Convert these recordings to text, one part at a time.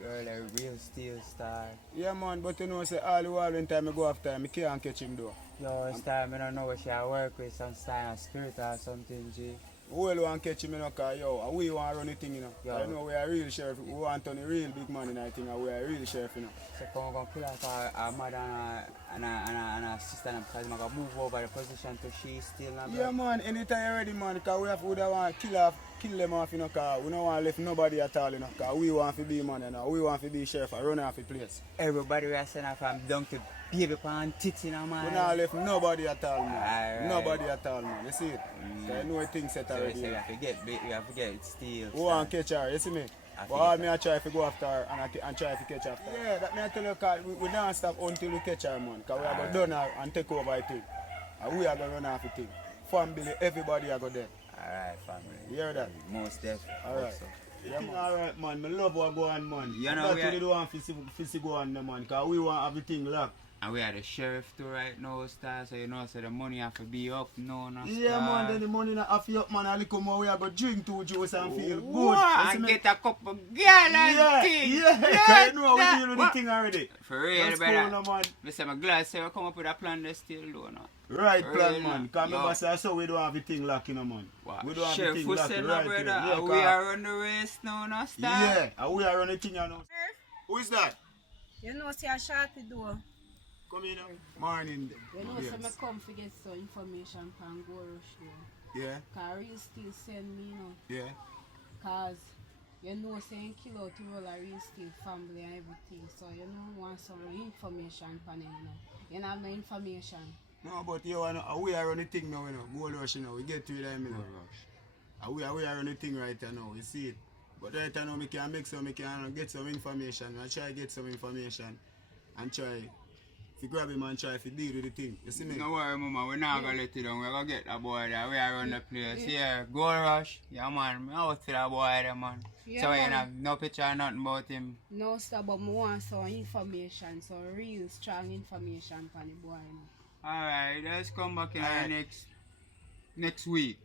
girl, a real steel star. Yeah, man, but you know, say all the while when time I go after him, I can't catch him though. Yo, it's time I don't know what she work with, some sign of spirit or something, G. Who will want to catch him, you know, because, yo, we want to run the thing, you know. Yo. I know we are real sheriff. We want to turn a real big man in I think, and we are real sheriff, you know. So come on, kill off our mother and our sister because I'm going to move over the position to she still not. Yeah, man, anytime you're ready, man, because we don't want to kill them off, you know, because we don't want to leave nobody at all, you know, because we want to be man, you know. We want to be sheriff and run off the place. Everybody we are sending from down to baby pan tits, you know, man. We not left nobody at all, man. Right. Nobody at all, man. You see it? So you know things set already. So we have to get it still. We want to catch her, you see me? But all me I try to go after her and try to catch after her. Yeah, that me I tell you, cause we don't stop until we catch her, man. Because we are going to done her and take over the thing. And we are going to run off the thing. Family, everybody are going to dead. Alright, family. You hear that? Most definitely. Alright. Yeah, man. Alright, man. I love what go on, man. You know, that's what we don't want to go on, man. Because we want everything locked. And we are the sheriff too right now, Star, so you know, so the money have to be up, no, Yeah, man, then the money not have to up, man. A little more we are going to drink two juice and feel good. What? And get a couple of girl and thing. Yeah, because you know we deal with the thing already. For real, that's brother. Cool, no, man. Listen, I'm glad say we come up with a plan that's still low now. Right For plan, real, man. Because remember, so we don't have the thing locked, you know, man. What? We don't have Sheriff, the thing who locked, said right, no, brother? yeah, We are on the race now, no, Star? Yeah, and we are on the thing now. Who is that? You know, see a shorty door. Come in now. Morning. You know, yes. so I come to get some information from Goro show. Yeah, Because Real still send me, you know. yeah. Because, you know, saying kill out to roll a Real Steel family and everything. So, you know, want some information from it, you know. You don't have no information. No, but you know, we are on the thing now, you know. Gold rush, you know. We get to it, you know. Gold rush. We are on the thing right now. You see it. But right now, we can make some, we can get some information. I try to get some information and try to grab him and try to deal with the thing. You see me? No worry, mama, we're not going to let you down. We're going to get that boy there. We are on the place. Yeah, Gold Rush. Yeah, man. I out to that boy there, man. Yeah, so, man. you know, no picture or nothing about him. No, sir, but I want some information, some real strong information from the boy, you know. Alright, let's come back in next week.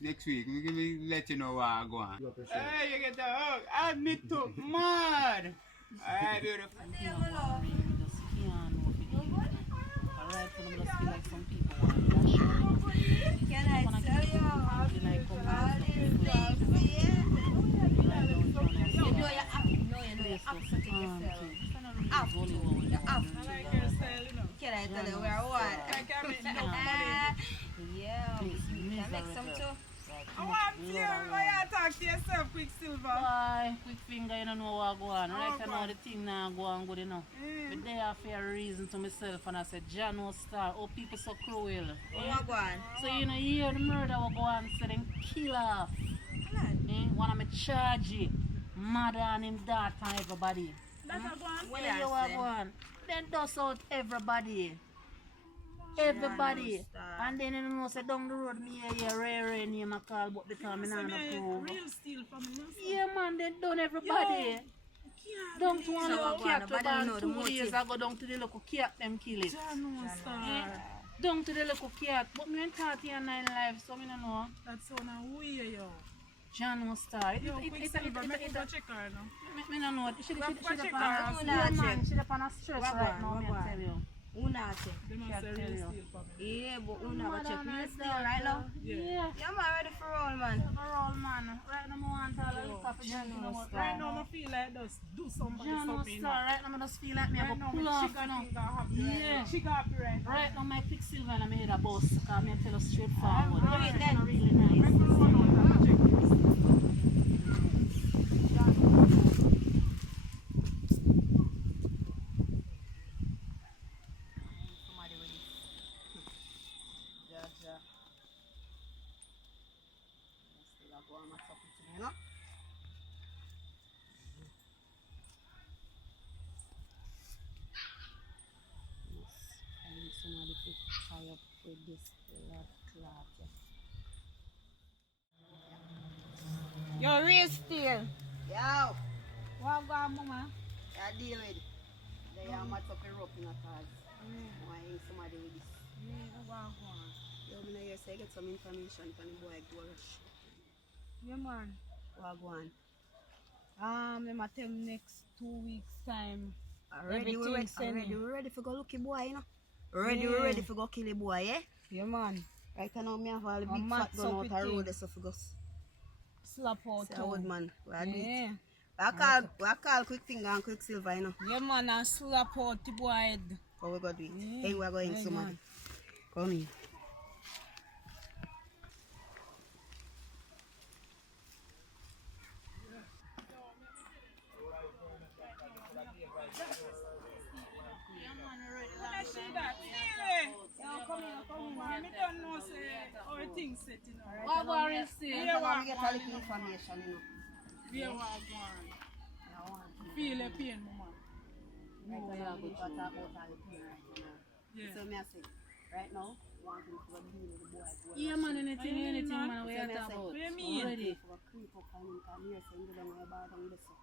Next week, we can let you know what I go on. Hey, you get the hug. I admit to mad. Alright, beautiful. Alright, so I'm just feel like some people want to dash. Can I tell you how to Then I come all these things here? You know you're up. No, you know you're upsetting yourself. Up. You're up. Can I tell you where what? I can make no money. Yeah, you can make some too. I want to hear why you talk to yourself, Quicksilver. Why? Quick finger, you don't know what go on. Right now, the thing now go on good enough. But they have a reason to myself, and I said, John no star. Oh, people so cruel. What go on? So, you know, you hear the murder will go on, so then kill off. One of my charge it. Mother and him daughter and everybody. That's a one. What Yeah, you I are going. Then dust out everybody. Everybody. And then you know, say down the road, me a rare name I call, but because I'm not approve. Real steel from me. Yeah, man, they done everybody. Down to one little cat to about 2 days ago, down to the local cat, them kill it. Down to the local cat. But me and 39 lives, so I don't know. That's so now weird, yo. John was star. Yo, Quicksilver, make me go check her now. Me no know. She check on her. a man. She on a stress right now, me tell you. Una check. They must say real steel from me. Yeah, but Una go check real steel right now. Yeah. Yeah, man, ready for roll, man. Overall, man. Right now, I want all the liquor for John no star. Right now, I feel like just do somebody John no for me star. now. Right now, I just feel like me I Right go now, pull my off chica now. think I'm happy. Yeah. She got happy right now. Right now, my Quicksilver and I made a boss. Because me tell you straightforward. Do it then. Really nice. Somebody to tie up with this cloth. Yo, real steel. Yo, What go on, mama? I deal with it. They are much up a rope in a card. Why ain't somebody with this? What go on? Yo, me know you say get some information from the boy Gold Rush. Yeah, man. What go on? Them at them next 2 weeks time. Already we ready for go look boy, you know. We ready for go kill the boy, yeah? Yeah, man. Right now me have all the big mad fat gun out suck the it road in. so for go Slap out. say wood man. We are do it. Yeah. We call quick finger and quick silver, you know. Yeah, man, and slap out the boy head. How we go do it? Yeah. Hey, we are going Yeah, somebody. man. Come in. I see that. Really? Come in. I don't know say how things set, you know. What about you see? Yeah, we get all the information, you know. We are going. Feel the pain, mama. Right now, we talk about all the pain right now. Yeah. So me I say, right now, want him to go deal with the boy. Yeah, man, anything, man, we are talking about. What do you mean? Already. For a creep up on him, come here, so you don't know about him, listen.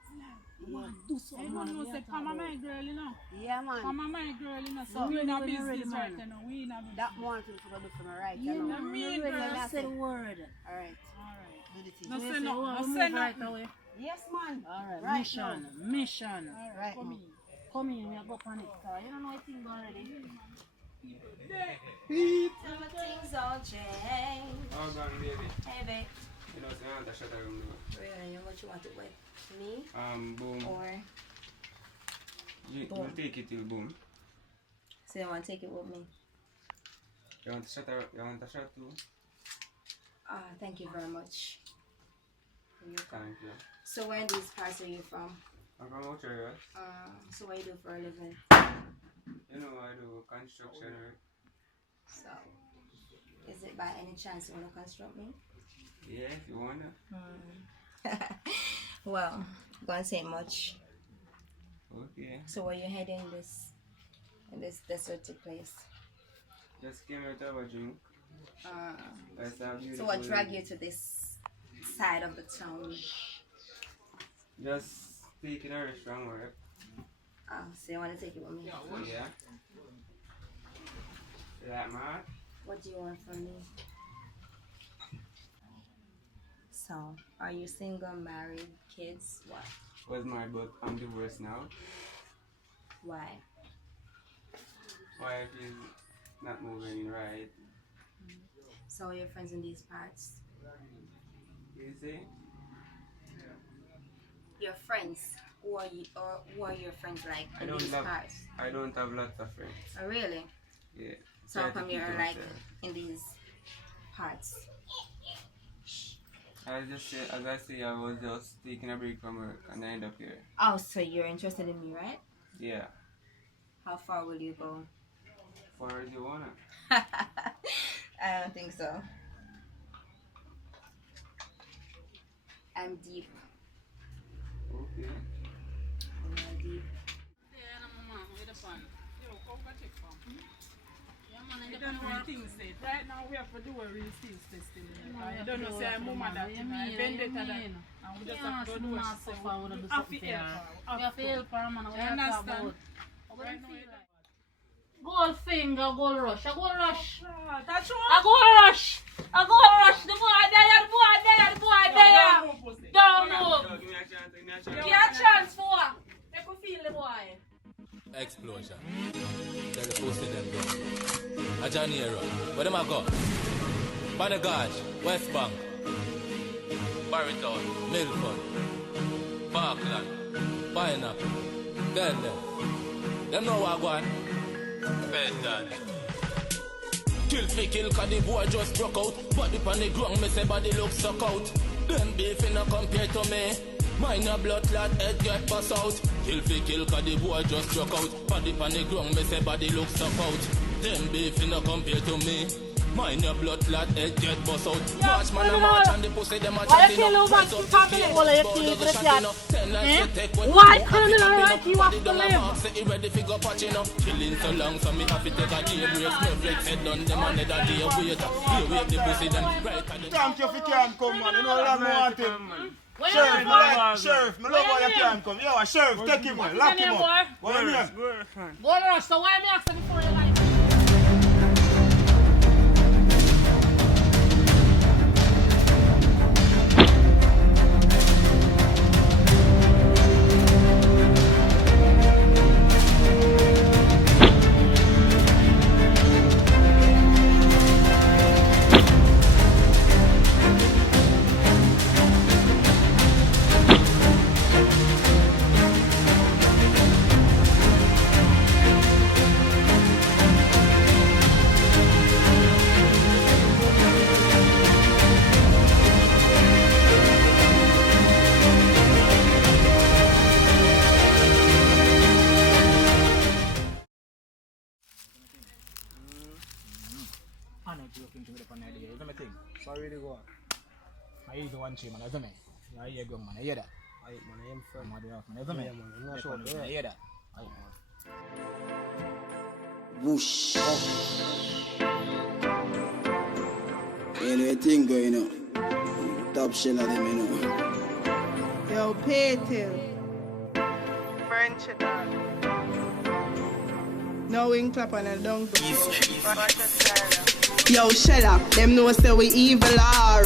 Do something, I don't know, say, Pama my girl, you know. Yeah, man. Pama my girl, you know. So No, we in a we ready, business man. right now. We in a business. That want him to go do for me right, Yeah, you know. man, Me we're ready. girl. Say the word. Alright, Alright. do the thing. No We say say, no. oh, No we say move right no. away. Yes, man. Alright, Right mission. Alright, Right come now. in. Come in, we are go on it. You don't know what thing already. Things all change. Oh, God, baby. Hey, babe. You know, say, I want to shut the room door. Really, what you want to wet? Me? Boom. Or You take it till boom. so you want to take it with me? You want to shut too? Thank you very much. Thank you. So where in these parts are you from? I'm from Australia. So what do you do for a living? You know, I do construction work. So, is it by any chance you want to construct me? Yeah, if you wanna. Well, won't say much. Okay. So where you heading in this deserted place? Just came out of a drink. That's how So beautiful. what dragged you to this side of the town? Just taking a restaurant work. So you want to take it with me? Yeah. You like mad? What do you want from me? So, are you single, married, kids? What? Was married, but I'm divorced now. Why? Wife is not moving right. So are your friends in these parts? You see? Your friends? Who are you, or who are your friends like in these parts? I don't have lots of friends. Oh, really? Yeah. So how Try to come keep you're to like myself. in these parts? As I say, I was just taking a break from work and I end up here. Oh, so you're interested in me, right? Yeah. How far will you go? Far as you wanna. I don't think so. I'm deep. Okay. I'm deep. I don't know what things say. Right now we have to do a real skills testing. I don't know say I'm mama that I vendetta that. And we just have to do a We have to help her, man. We You have to talk understand? about. Right now, Gold finger, gold rush, a gold rush. that's A gold rush! A gold rush! The boy there, the boy there, the boy there! Don't move! Give me a chance, give me a chance. Give a chance for her. Make we feel the boy. Explosion. Tell the pussy them go. A Janeiro. Where them a go? Panagage. West Bank. Barrytown. Milford. Parkland. Pineapple. Tell them. Them know what I want. Bedtime. Kill fi kill cause the boy just broke out. Body pan the ground, me say body look suck out. Them beef inna compare to me. Mine a blood clot, head get bust out. Kill fi kill cause the boy just broke out. Body pan the ground, me say body look suck out. Them beef inna compare to me. Mine a blood clot, head get bust out. March man a march and the pussy them a chatting up. Rise up the case, ball doesn't shot enough. 10 lives you take when Why you can't you right you have to them a live? mark, say he ready fi go patching up. Killing so long so me have to take a day break. Snowflakes head done them another day wait. You wait the pussy them right at the Thank you if you can come, man. You know what I want him. Where Sheriff, you me like Sheriff. Me love how you can come. Yo, Sheriff, take him, man. Lock him up. What you mean? Gold rush, so why me ask you before you like? I'm not joking to the pan idea, isn't it? So I really go. I use one tree, man, isn't it? I hear good, man, I hear that. I man, I am from. Man, isn't it? Man, I'm not sure. I hear that. Whoosh. Anything going on? Top shell of them, you know. Yo, pay till. French dog. No wing clap and a dung. Yo, shut up. Them know say we evil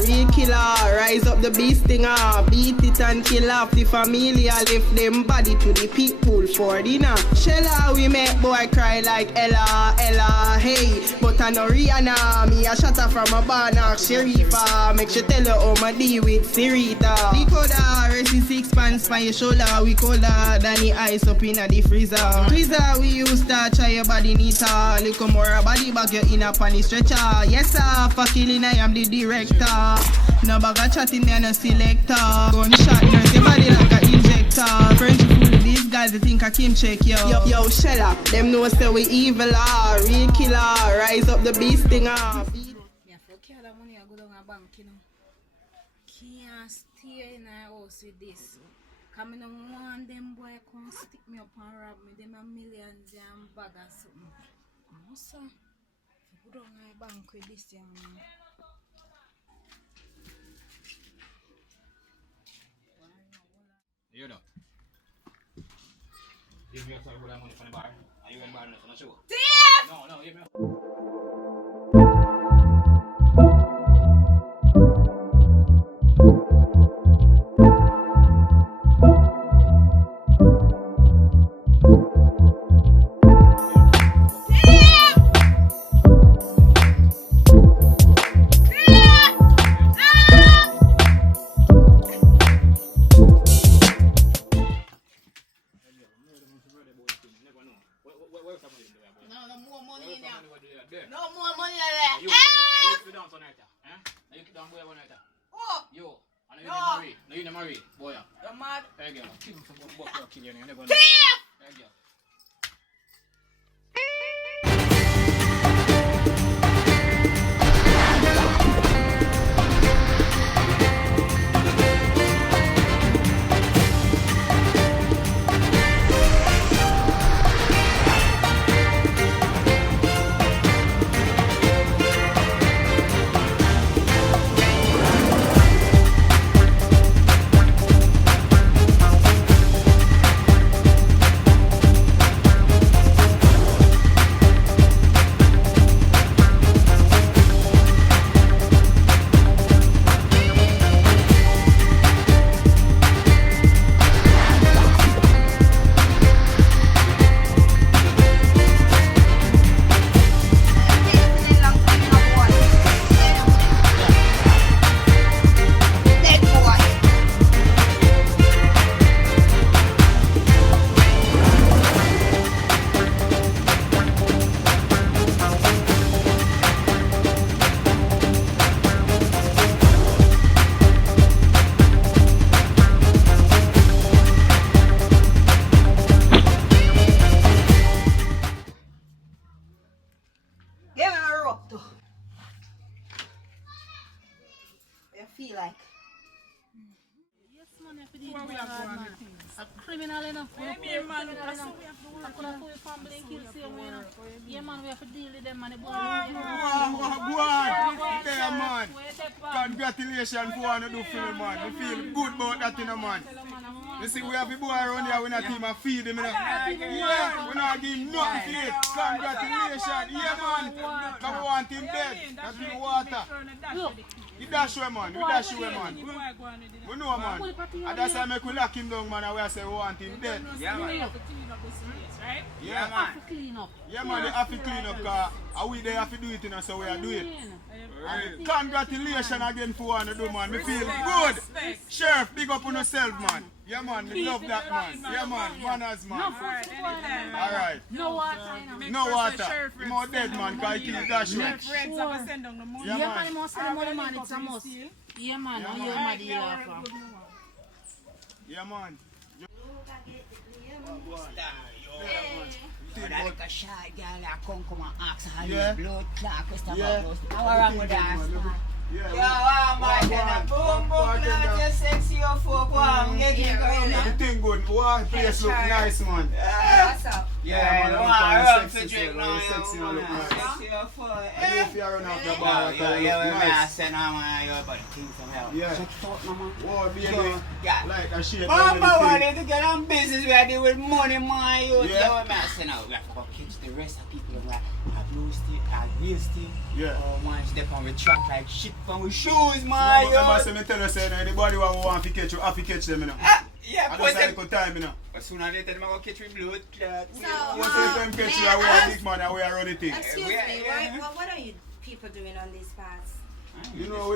real killer. Rise up the beast thing beat it and kill off the familia. Lift them body to the people for dinner. Shella, we make boy cry like Ella, Ella, hey. But I know Rihanna, me a shatter from a bar knock Sherifa. Make sure tell her how my deal with Sirita. We coulda rest 6 pants by your shoulder. We coulda Danny ice up in the freezer. Tweezer, we used to try your body neater. Little more a body bag you in a panny stretcher. Yes sir, for killing I am the director. No bag of chatting me and a selector. Gunshot nurse your body like a injector. French food these guys they think I Kim check yo. Yo, shut up. Them know say we evil real killer. Rise up the beast thing Yeah, for care that money I go down a bank, you know. Can't stay in a house with this. Come in and want them boy come stick me up and rob me. Them a millions and bag or something. No sir. Go down a bank with this young man. You know. Give me yourself good money from the bar. Are you in the bar for the show? No, give me. feel like? Yes, man, if you do a criminal enough. Yeah, man, that's I could have put your family and kill same way, you know. Yeah, man, we have to deal with them, man. Go on. There, man. Congratulations for what you do for me, man. I feel good about that, you know, man. You see, we have a boy around here, we're not team a feed him, you know. Yeah, we're not giving nothing for it. Congratulations. Yeah, man. Because we want him dead. That's the water. You dash away, man. You dash away, man. We know, man. And that's why I make we lock him down, man, and we say we want him dead. Yeah, man. Yeah, man. Yeah, man, they have to clean up, because we they have to do it, you know, so we are doing it. And congratulations again for what you do, man. Me feel good. Sheriff, big up on yourself, man. Yeah, man, me love that, man. Yeah, man, manners, man. Alright. No water, no water. You're more dead, man, because he killed that shit. Yeah, man, he must send the money, man, it's a must. Yeah, man, on your money, you laugh. Yeah, man. thing, that but... like a shot girl that come and ask her Yeah. blood clot question Yeah. about blood. How wrong with that? Yeah. Yo, man, boom, clot, you sexy, you fuck, wow, get it going. The thing good. Wow, place look nice, man. What's up? Yeah, man, I'm sexy, sexy drink sir, now, sexy you and look man. nice. Sexy, you fuck. If you run off the bar, Yeah, look I nice. say now, man, you about things from Yeah. Check it out, man. Whoa, baby. Yeah. Like that shit. Mama wanted to get on business where they with money, man. You Yeah. know what I say now? We have to go catch the rest of people who have blue stick, have real stick. Yeah. Oh, man, step on with track like shit from with shoes, No, man. but remember, say me tell you, say, anybody who want to catch you, have to catch them, you know. Yeah, I but just had a good time, you know. as soon as they tell them I go catch me blood clot. You say them catch you, I wear a big man, I wear a run thing. Excuse me, what are you people doing on these parts? You know,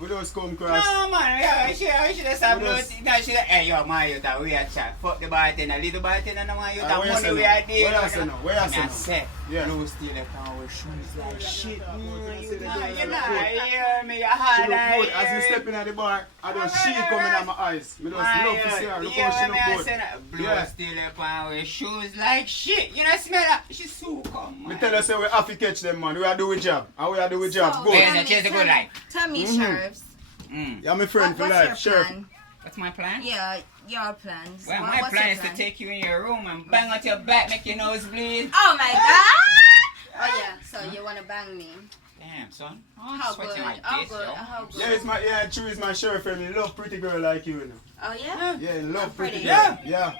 we just come cross. No, man, yeah, she just have blood. No, she hey, yo, man, you that we are chat. Fuck the bartender, little bartender, no man, you that money we are there. Where I say now? Where I say now? Say, Yeah. no steal the car with shoes like shit. You know, hear me, you hard She look good. As we like step in at the bar, I just she coming out my eyes. Me just love to see her. Look how she look good. Blue Yeah. steal the car with shoes like shit. You know, smell that? She's so calm, Me man. tell you, say we have to catch them, man. We are doing job. And we are doing job. So, Good. Yeah, the chase a good life. Tell me, Sheriffs. Yeah, my friend for What's life. your Sure. plan? What's my plan? Yeah, your plans. Well, What- my what's plan your is to take you in your room and bang out your back, make your nose bleed. Oh my god! Oh yeah, so you wanna bang me? Damn, son. How sweating good? like How this, good? yo. How good? Yeah, it's my true is my sheriff friend. He love pretty girl like you, you know. Oh yeah? Yeah, he love pretty pretty. girl. Yeah.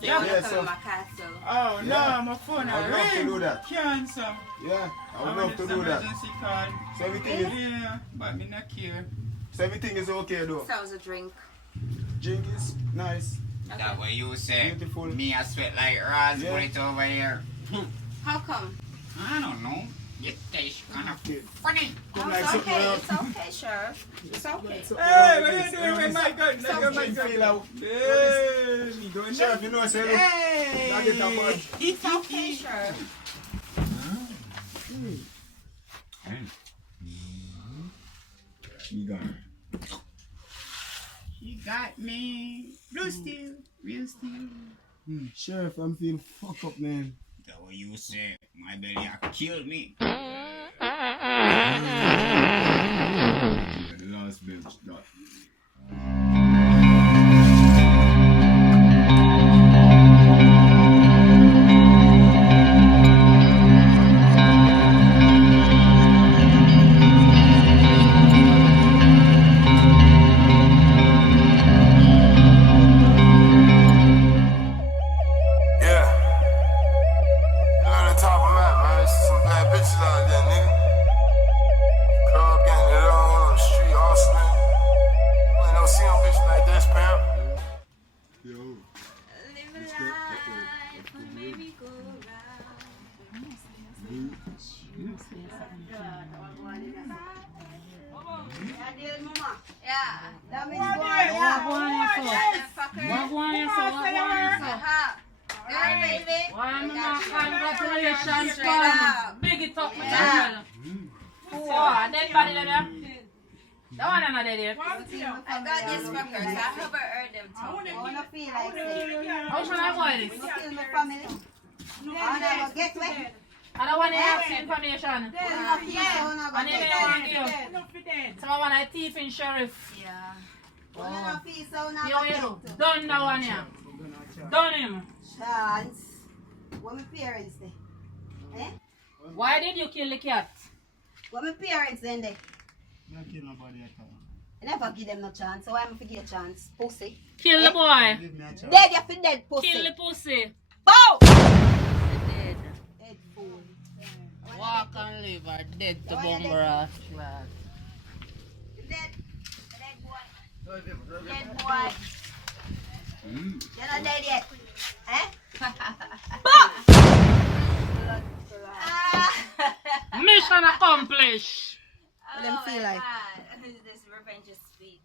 So you wanna Yeah, come so- in my castle? Oh, no, I'm a phone. I would love to do that. Cancer. Yeah, I would love to do that. card. So everything is, Yeah, but me not care. so everything is okay though. Sounds a drink. Drink is nice. That way you say, Beautiful. me I sweat like Raz, Yeah. put it over here. How come? I don't know. You taste kind of funny. Come Oh, like it's something okay. else. It's okay, Sheriff. It's okay. Hey, what are you doing with my gun? Look at my You gun. feel out. Hey, me going Sheriff, you know, say, look, that get a bud. It's okay, Sheriff. She got me. Blue steel, real steel. Sheriff, I'm feeling fuck up, man. That what you say. My belly a kill me. The last bench, that. Yeah. You know the top of map, man. There's some bad bitches out there, nigga. Club getting it on the street, hustling. You ain't never see no bitch like this, pimp. Yo. Live a life and maybe go round. Yeah. That means What go on here for? What go on here for? What go on here for? Hey, baby. One more congratulations, Straight fam. up. Big it up, my Yeah. girl. Oh, dead body there. That one not dead yet. I got this for her, so I haven't heard them talk. I wanna feel like this. How should I avoid this? Kill my family. I never get wet. I don't want to have information. I wanna feel so I And never then get they want wet. you. Someone want a thief in sheriff. Yeah. I wanna feel so I You know never you do. get Done that one here. Done him. chance. What my parents say? Eh? Why did you kill the cat? What my parents then they? Not kill nobody at all. I never give them no chance, so why am I give a chance? Pussy. Kill the boy. Give me a chance. Dead, you feel dead, pussy. Kill the pussy. Bow! Dead. Dead fool. Walk and live or dead to Why you bumper off. Dead. Dead boy. Dead boy. You're not dead yet. Eh? Mission accomplished. What them feel like? This revenge is sweet.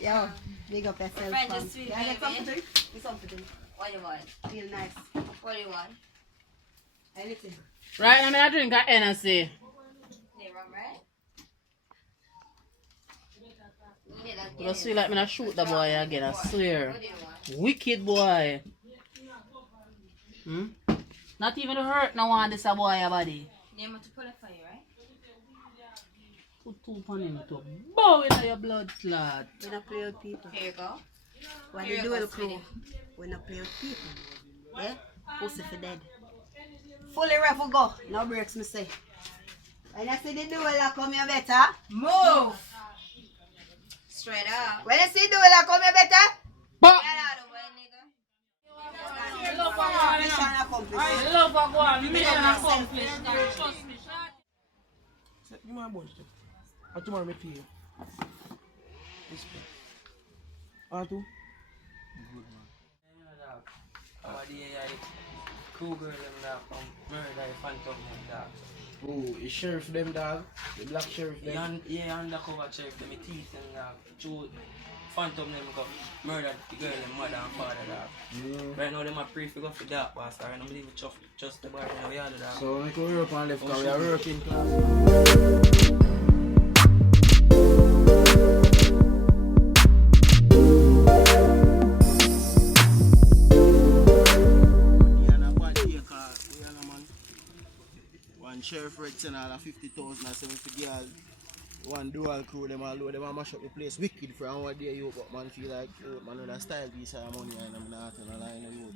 Yo, big up yourself. Revenge fam. is sweet, Can I get baby. something to drink? Get something to drink. What do you want? Feel nice. What do you want? Anything. Right now, I drink a Hennessy. Need rum, right? You need a You don't feel like me not shoot the boy again, I swear. What do you want? Wicked boy. Hmm? Not even hurt no one this a boy your body. Name to pull it for you, right? Put 2 on him to bow in your blood clot. We not play with people. Here you go. When Here the you duel go, crew, sweetie. we not play with people. Yeah? Pussy for dead. Fully ready go. No breaks, me say. When you see the duel come, you better Move! Straight up. When you see the duel come, you better Get out of the way, nigga. mission accomplished. I love a one. Mission accomplished. Trust me. You my boy. What tomorrow me pay you? All two? Good man. Our day crew girl them dog from murder the phantom them dog. Oh, is sheriff them dog? The black sheriff them? Yeah, undercover sheriff them teeth them dog. True phantom them go murder the girl them mother and father dog. Right now them a pray for go for dark bastard and I believe it just the boy in the yard dog. So we can work on left because we are working class. One sheriff Red send all 50,000 and 70 girls. One dual crew, them all load, them all mash up the place wicked for one day you, but man feel like, yo, man know that style piece of money and I'm not on the line of you.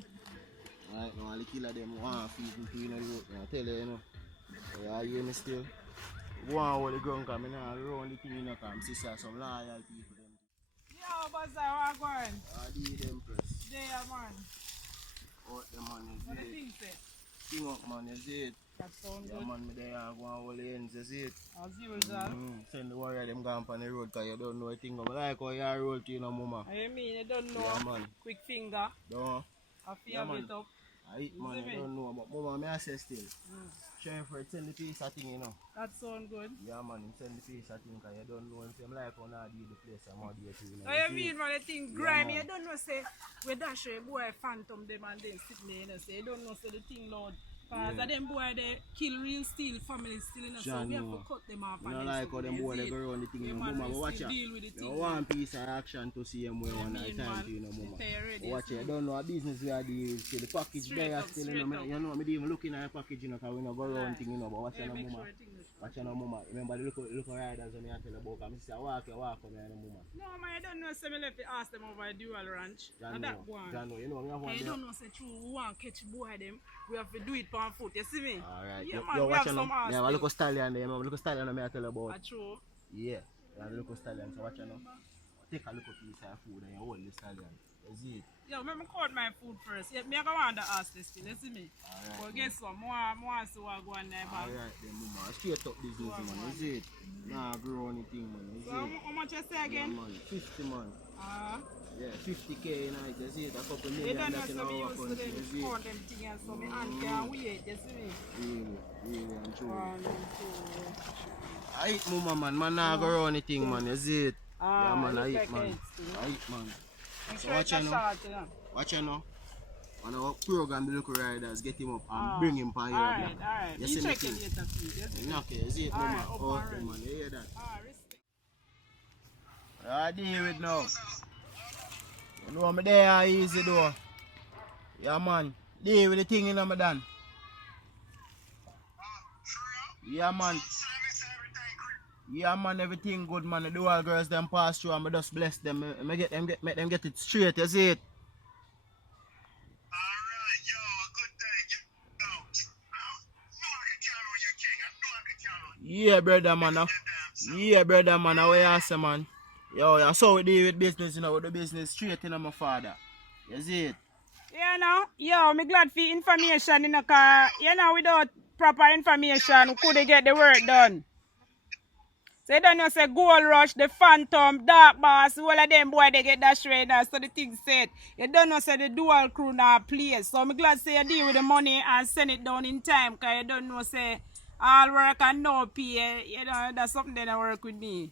Right now, all the killer them want people to in the road. I tell you, you know. Yeah, you hear me still. Go on with the gun come in and round the thing in the camp. Sister, some loyal people. Them. Yo, Bazaar, what going? The Empress. There, man. Out the man, you What see the it. thing say? King up, man, you see it. That sound Yeah, good. man, me there and go on all the ends, you see it. As usual. Send the warrior them gone on the road because you don't know a thing. But like how you roll to you, know, mama. I mean, you don't know. Yeah, man. Quick finger. Don't. I feel Yeah, man. it up. I eat, man, I don't know. But mama, me I say still. Sheriff Red send the piece of thing, you know. That sound good. Yeah, man, him send the piece of thing because you don't know him. I'm like how now deal the place I'm out there too. You know. Oh, you mean when the thing grimy? man. You don't know say we dash a boy phantom them and then sit there, you know, say you don't know say the thing loud. Because Yeah. them boy they kill real steel families still, you know, so we have to cut them off. You and know, then like how so them they boy they see go it. around the thing, Yeah, you know, man, mama, we but watch still ya. deal with the You thing. one piece of action to see him where one mean, time man, to, you know, mama. they ready, But watch ya, so- you don't know a business we are dealing with. The package Straight there up, still, you straight know, up. you know, me didn't even looking at the package, you know, because we don't go around Right. thing, you know, but watch Yeah, ya, no, make mama. sure the thing is Watch ya, no, mama. Remember the look riders when you tell about them. I say, walk, you know, mama. No, man, I don't know. Say me left to ask them over a dual ranch. John And know, that one. John know, you know, me have one You there. don't know. Say true. We want to catch boy them. We have to do it on foot. You see me? Alright, Yeah, yo, man. yo, We watch have ya, no. some ass. Yeah, a little stallion there, man. A little stallion I tell you about. That's true. Yeah, a little stallion. So watch ya, no. Take a look at piece of food and you hold the stallion. You see it? Yo, let me cut my food first. Yeah, me I go want to ask this thing. You see me? Alright. But guess what? More see what go on there, man. Alright then, mama. Straight up business, man. You see it? Nah, grow anything, man. You So see it? how much you say Yeah, again? man. 50, man. Uh, Yeah, 50K in it. You see it? A couple you million don't know that in so me our used to country. You them see count it? them things and so me hand can wait. You see me? Really and true. 1, 2. I eat, mama, man. Man, nah, go around anything, man. You see it? Ah, Yeah, man. I look eat, like man. it still. I eat, man. Make So sure watch it's ya a now. short, you know. Watch ya now. On our program, the local riders get him up and Ah. bring him for here. Alright, alright. You You see me check it thing? later, please. You see me? Okay, you see it, Alright, mama? up Oh, and ready. man. You hear that? Ah, respect. I deal with now. You know me there easy though. Yeah, man. Deal with the thing in my done. Yeah, man. Yeah, man, everything good, man. The dual girls them pass through and I just bless them. Make them get it straight, you see it? Yeah, brother, man. Yeah, brother, man. How you say, man? Yo, yeah, so we deal with business, you know, with the business straight in my father. You see it? Yeah, no. Yo, me glad for information in the car. You know, without proper information, we couldn't get the work done. So you don't know, say Gold Rush, the Phantom, Dark Boss, all of them boy they get that straight now. So the thing said, you don't know, say the dual crew now place. So I'm glad say you deal with the money and send it down in time, because you don't know, say all work and no pay. You know, that's something that work with me.